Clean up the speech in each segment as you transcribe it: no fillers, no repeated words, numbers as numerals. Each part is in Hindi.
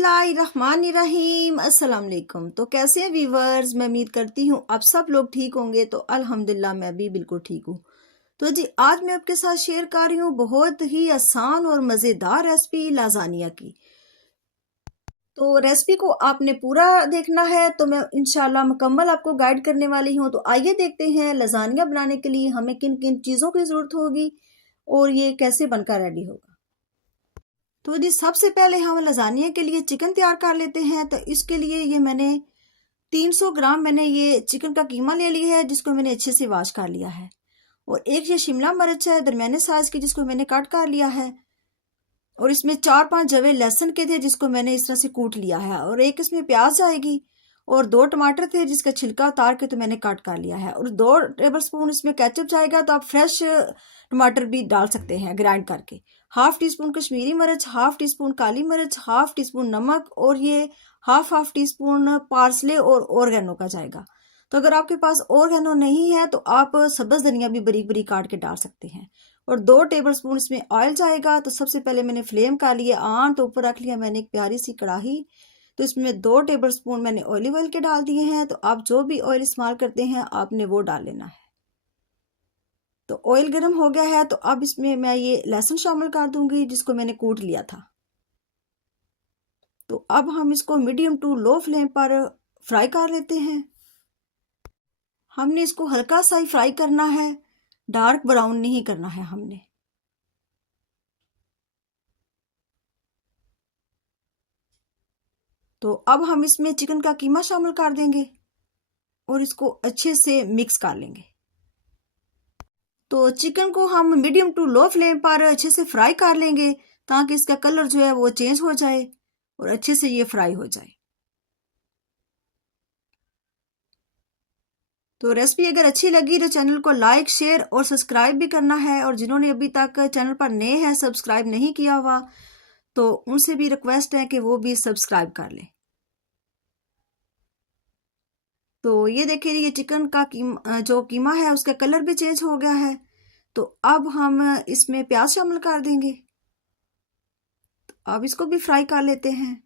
बिस्मिल्लाहिर्रहमानिर्रहीम अस्सलाम वालेकुम। तो कैसे हैं व्यूवर्स, मैं उम्मीद करती हूँ आप सब लोग ठीक होंगे। तो अल्हम्दुलिल्लाह मैं भी बिल्कुल ठीक हूँ। तो जी आज मैं आपके साथ शेयर कर रही हूँ बहुत ही आसान और मज़ेदार रेसिपी लाजानिया की। तो रेसिपी को आपने पूरा देखना है, तो मैं इंशाल्लाह मुकम्मल आपको गाइड करने वाली हूँ। तो आइए देखते हैं लजानिया बनाने के लिए हमें किन किन चीज़ों की ज़रूरत होगी और ये कैसे बनकर रेडी होगा। तो जी सबसे पहले हम लजानिया के लिए चिकन तैयार कर लेते हैं। तो इसके लिए ये मैंने 300 ग्राम मैंने ये चिकन का कीमा ले लिया है, जिसको मैंने अच्छे से वॉश कर लिया है। और एक ये शिमला मिर्च है दरमियाने साइज की, जिसको मैंने कट कर लिया है। और इसमें 4-5 जवे लहसुन के थे, जिसको मैंने इस तरह से कूट लिया है। और एक इसमें प्याज आएगी और 2 टमाटर थे, जिसका छिलका उतार के तो मैंने कट कर लिया है। और 2 टेबल स्पून इसमें केचप जाएगा, तो आप फ्रेश टमाटर भी डाल सकते हैं ग्राइंड करके। हाफ टी स्पून कश्मीरी मिर्च, हाफ टी स्पून काली मिर्च, हाफ टी स्पून नमक और ये हाफ टी स्पून पार्सले और ऑर्गेनो का जाएगा। तो अगर आपके पास ऑर्गेनो नहीं है तो आप सब्ज धनिया भी बारीक बारीक काट के डाल सकते हैं। और 2 टेबल स्पून इसमें ऑयल जाएगा। तो सबसे पहले मैंने फ्लेम कर लिया आन, तो ऊपर रख लिया मैंने एक प्यारी सी कढ़ाई। तो इसमें 2 टेबल स्पून मैंने ऑलिव ऑयल के डाल दिए हैं। तो आप जो भी ऑयल इस्तेमाल करते हैं आपने वो डाल लेना है। तो ऑयल गर्म हो गया है, तो अब इसमें मैं ये लहसुन शामिल कर दूंगी, जिसको मैंने कूट लिया था। तो अब हम इसको मीडियम टू लो फ्लेम पर फ्राई कर लेते हैं। हमने इसको हल्का सा ही फ्राई करना है, डार्क ब्राउन नहीं करना है हमने। तो अब हम इसमें चिकन का कीमा शामिल कर देंगे और इसको अच्छे से मिक्स कर लेंगे। तो चिकन को हम मीडियम टू लो फ्लेम पर अच्छे से फ्राई कर लेंगे, ताकि इसका कलर जो है वो चेंज हो जाए और अच्छे से ये फ्राई हो जाए। तो रेसिपी अगर अच्छी लगी तो चैनल को लाइक शेयर और सब्सक्राइब भी करना है। और जिन्होंने अभी तक चैनल पर नए हैं, सब्सक्राइब नहीं किया हुआ, तो उनसे भी रिक्वेस्ट है कि वो भी सब्सक्राइब कर लें। तो ये देखिए ये चिकन का जो कीमा है उसका कलर भी चेंज हो गया है। तो अब हम इसमें प्याज शामिल कर देंगे। तो अब इसको भी फ्राई कर लेते हैं।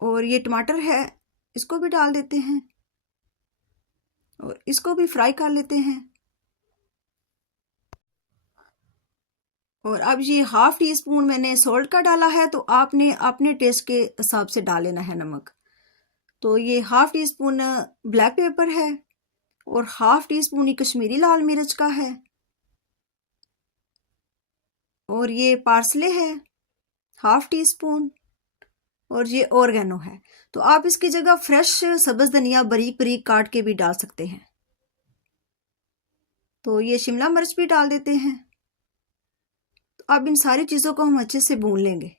और ये टमाटर है, इसको भी डाल देते हैं और इसको भी फ्राई कर लेते हैं। और अब ये हाफ टी स्पून मैंने सॉल्ट का डाला है, तो आपने अपने टेस्ट के हिसाब से डाल लेना है नमक। तो ये half tea spoon black pepper है और हाफ टी स्पून ही कश्मीरी लाल मिर्च का है। और ये पार्सले है हाफ टी स्पून और ये ऑर्गेनो है। तो आप इसकी जगह फ्रेश सब्ज धनिया बारीक बारीक काट के भी डाल सकते हैं। तो ये शिमला मिर्च भी डाल देते हैं। तो अब इन सारी चीज़ों को हम अच्छे से भून लेंगे।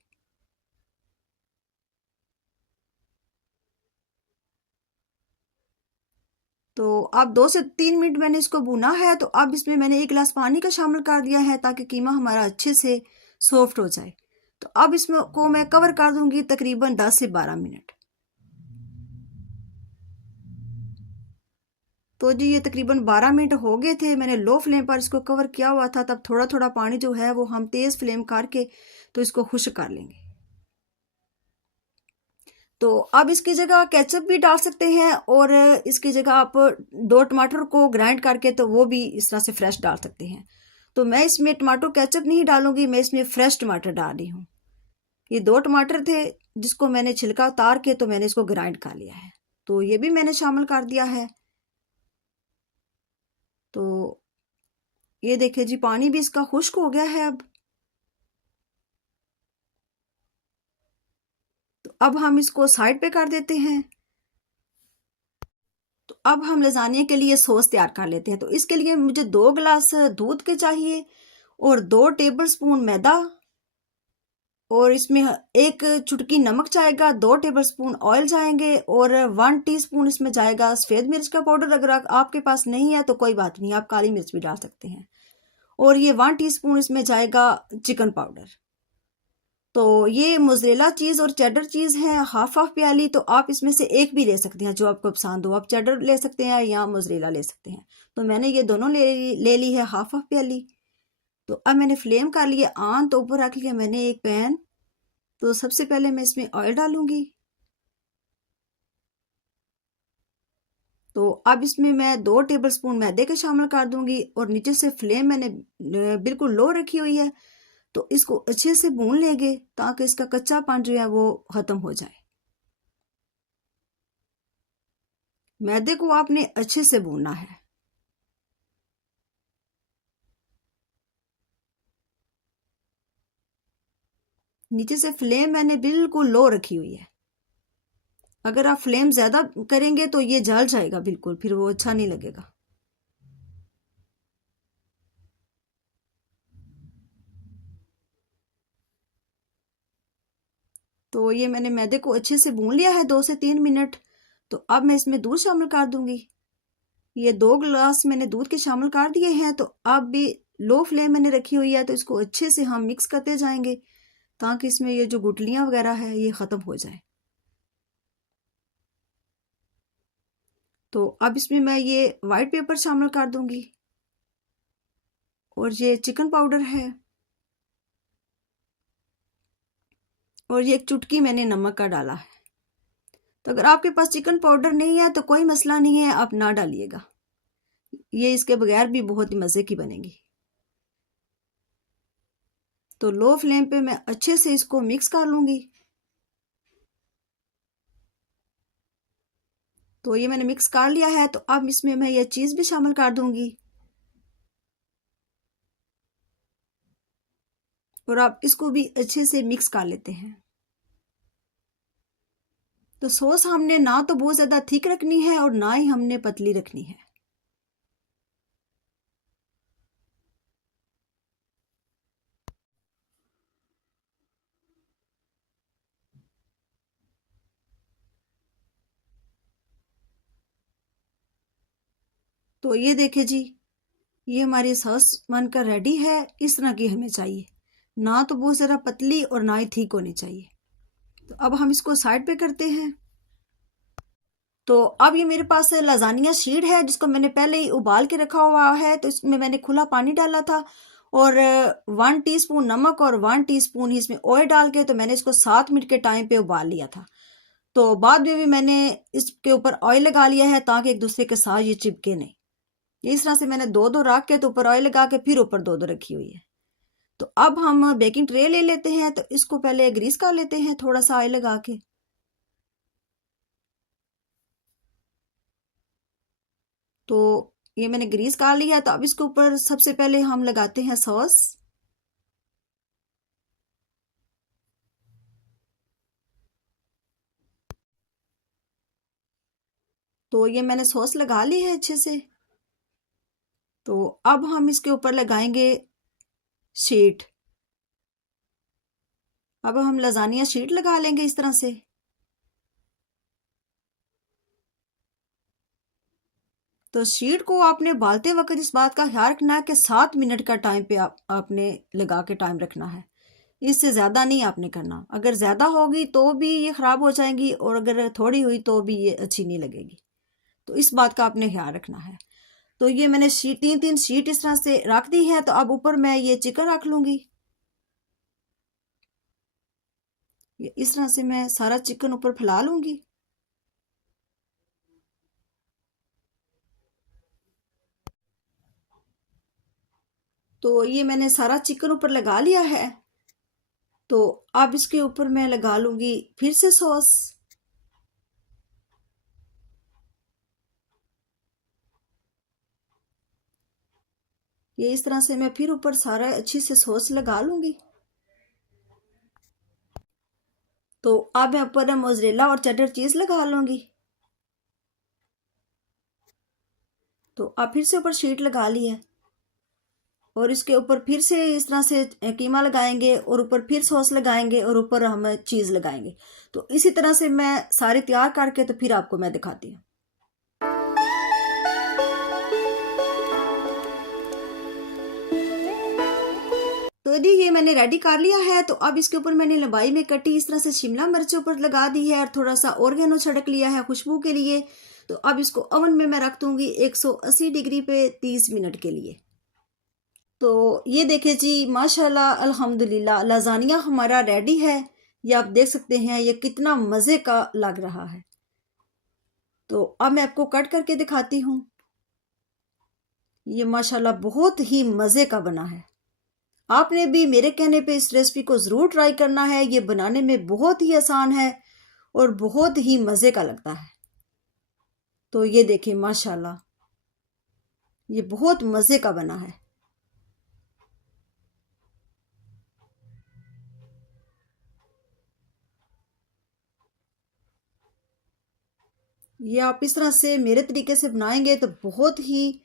तो अब 2 से 3 मिनट मैंने इसको भुना है। तो अब इसमें मैंने 1 गिलास पानी का शामिल कर दिया है, ताकि कीमा हमारा अच्छे से सॉफ्ट हो जाए। तो अब इसमें को मैं कवर कर दूंगी तकरीबन 10 से 12 मिनट। तो जी ये तकरीबन 12 मिनट हो गए थे, मैंने लो फ्लेम पर इसको कवर किया हुआ था। तब थोड़ा थोड़ा पानी जो है वो हम तेज़ फ्लेम करके तो इसको खुश्क कर लेंगे। तो अब इसकी जगह केचप भी डाल सकते हैं और इसकी जगह आप 2 टमाटर को ग्राइंड करके तो वो भी इस तरह से फ्रेश डाल सकते हैं। तो मैं इसमें टमाटो केचप नहीं डालूंगी, मैं इसमें फ्रेश टमाटर डाल रही हूँ। ये 2 टमाटर थे, जिसको मैंने छिलका उतार के तो मैंने इसको ग्राइंड कर लिया है। तो ये भी मैंने शामिल कर दिया है। तो ये देखिए जी पानी भी इसका खुश्क हो गया है अब। तो अब हम इसको साइड पे कर देते हैं। तो अब हम लजानिया के लिए सॉस तैयार कर लेते हैं। तो इसके लिए मुझे 2 गिलास दूध के चाहिए और 2 टेबल स्पून मैदा और इसमें 1 चुटकी नमक जाएगा, 2 टेबल स्पून ऑयल जाएंगे और 1 टीस्पून इसमें जाएगा सफ़ेद मिर्च का पाउडर। अगर आपके पास नहीं है तो कोई बात नहीं, आप काली मिर्च भी डाल सकते हैं। और ये 1 टीस्पून इसमें जाएगा चिकन पाउडर। तो ये मोज़रेला चीज़ और चेडर चीज़ है हाफ प्याली। तो आप इसमें से एक भी ले सकते हैं जो आपको पसंद हो। आप चेडर ले सकते हैं या मोज़रेला ले सकते हैं। तो मैंने ये दोनों ले ली है हाफ प्याली। तो अब मैंने फ्लेम कर लिया ऑन, तो ऊपर रख लिया मैंने एक पैन। तो सबसे पहले मैं इसमें ऑयल डालूंगी। तो अब इसमें मैं 2 टेबलस्पून मैदे के शामिल कर दूंगी और नीचे से फ्लेम मैंने बिल्कुल लो रखी हुई है। तो इसको अच्छे से भून लेंगे ताकि इसका कच्चापन जो है वो खत्म हो जाए। मैदे को आपने अच्छे से भूनना है। नीचे से फ्लेम मैंने बिल्कुल लो रखी हुई है। अगर आप फ्लेम ज्यादा करेंगे तो ये जल जाएगा बिल्कुल, फिर वो अच्छा नहीं लगेगा। तो ये मैंने मैदे को अच्छे से भून लिया है 2 से 3 मिनट। तो अब मैं इसमें दूध शामिल कर दूंगी। ये 2 गिलास मैंने दूध के शामिल कर दिए हैं। तो अब भी लो फ्लेम मैंने रखी हुई है। तो इसको अच्छे से हम मिक्स करते जाएंगे ताकि इसमें ये जो गुठलियां वगैरह है ये ख़त्म हो जाए। तो अब इसमें मैं ये वाइट पेपर शामिल कर दूंगी और ये चिकन पाउडर है और ये एक चुटकी मैंने नमक का डाला है। तो अगर आपके पास चिकन पाउडर नहीं है तो कोई मसला नहीं है, आप ना डालिएगा। ये इसके बगैर भी बहुत ही मज़े की बनेगी। तो लो फ्लेम पे मैं अच्छे से इसको मिक्स कर लूंगी। तो ये मैंने मिक्स कर लिया है। तो अब इसमें मैं ये चीज़ भी शामिल कर दूंगी और आप इसको भी अच्छे से मिक्स कर लेते हैं। तो सॉस हमने ना तो बहुत ज़्यादा थिक रखनी है और ना ही हमने पतली रखनी है। तो ये देखिए जी, ये हमारी सॉस बनकर रेडी है। इस तरह की हमें चाहिए, ना तो बहुत ज़्यादा पतली और ना ही ठीक होनी चाहिए। तो अब हम इसको साइड पे करते हैं। तो अब ये मेरे पास लजानिया शीट है जिसको मैंने पहले ही उबाल के रखा हुआ है। तो इसमें मैंने खुला पानी डाला था और 1 टीस्पून नमक और 1 टीस्पून ही इसमें ऑयल डाल के तो मैंने इसको 7 मिनट के टाइम पे उबाल लिया था। तो बाद में भी मैंने इसके ऊपर ऑयल लगा लिया है ताकि एक दूसरे के साथ ये चिपके नहीं। इस तरह से मैंने दो दो रख के तो ऊपर ऑयल लगा के फिर ऊपर दो दो रखी हुई है। तो अब हम बेकिंग ट्रे ले लेते हैं। तो इसको पहले ग्रीस कर लेते हैं थोड़ा सा ऑयल लगा के। तो ये मैंने ग्रीस कर लिया। तो अब इसके ऊपर सबसे पहले हम लगाते हैं सॉस। तो ये मैंने सॉस लगा ली है अच्छे से। तो अब हम इसके ऊपर लगाएंगे शीट। अब हम लजानिया शीट लगा लेंगे इस तरह से। तो शीट को आपने उबालते वक्त इस बात का ख्याल रखना है कि 7 मिनट का टाइम पे आपने लगा के टाइम रखना है। इससे ज़्यादा नहीं आपने करना। अगर ज़्यादा होगी तो भी ये ख़राब हो जाएंगी और अगर थोड़ी हुई तो भी ये अच्छी नहीं लगेगी। तो इस बात का आपने ख्याल रखना है। तो ये मैंने शीट 3 3 शीट इस तरह से रख दी है। तो अब ऊपर मैं ये चिकन रख लूँगी। ये इस तरह से मैं सारा चिकन ऊपर फैला लूँगी। तो ये मैंने सारा चिकन ऊपर लगा लिया है। तो अब इसके ऊपर मैं लगा लूँगी फिर से सॉस। ये इस तरह से मैं फिर ऊपर सारा अच्छी से सॉस लगा लूँगी। तो अब मैं ऊपर मोज़रेला और चेडर चीज़ लगा लूँगी। तो अब फिर से ऊपर शीट लगा ली है और इसके ऊपर फिर से इस तरह से कीमा लगाएंगे और ऊपर फिर सॉस लगाएंगे और ऊपर हम चीज़ लगाएंगे। तो इसी तरह से मैं सारे तैयार करके तो फिर आपको मैं दिखाती हूँ। तो जी ये मैंने रेडी कर लिया है। तो अब इसके ऊपर मैंने लंबाई में कटी इस तरह से शिमला मिर्च ऊपर लगा दी है और थोड़ा सा ऑर्गेनो छिड़क लिया है खुशबू के लिए। तो अब इसको ओवन में मैं रख दूंगी 180 डिग्री पे 30 मिनट के लिए। तो ये देखिए जी, माशाल्लाह अल्हम्दुलिल्लाह लाज़ानिया हमारा रेडी है। ये आप देख सकते हैं ये कितना मज़े का लग रहा है। तो अब मैं आपको कट करके दिखाती हूँ। ये माशाल्लाह बहुत ही मज़े का बना है। आपने भी मेरे कहने पे इस रेसिपी को ज़रूर ट्राई करना है। ये बनाने में बहुत ही आसान है और बहुत ही मज़े का लगता है। तो ये देखिए माशाल्लाह ये बहुत मज़े का बना है। ये आप इस तरह से मेरे तरीके से बनाएंगे तो बहुत ही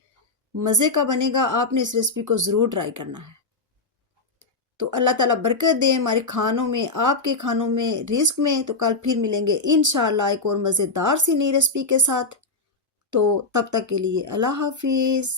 मज़े का बनेगा। आपने इस रेसिपी को ज़रूर ट्राई करना है। तो अल्लाह ताला बरकत दे हमारे खानों में, आपके खानों में, रिस्क में। तो कल फिर मिलेंगे इंशाल्लाह एक और मज़ेदार सी नई रेसिपी के साथ। तो तब तक के लिए अल्लाह हाफिज़।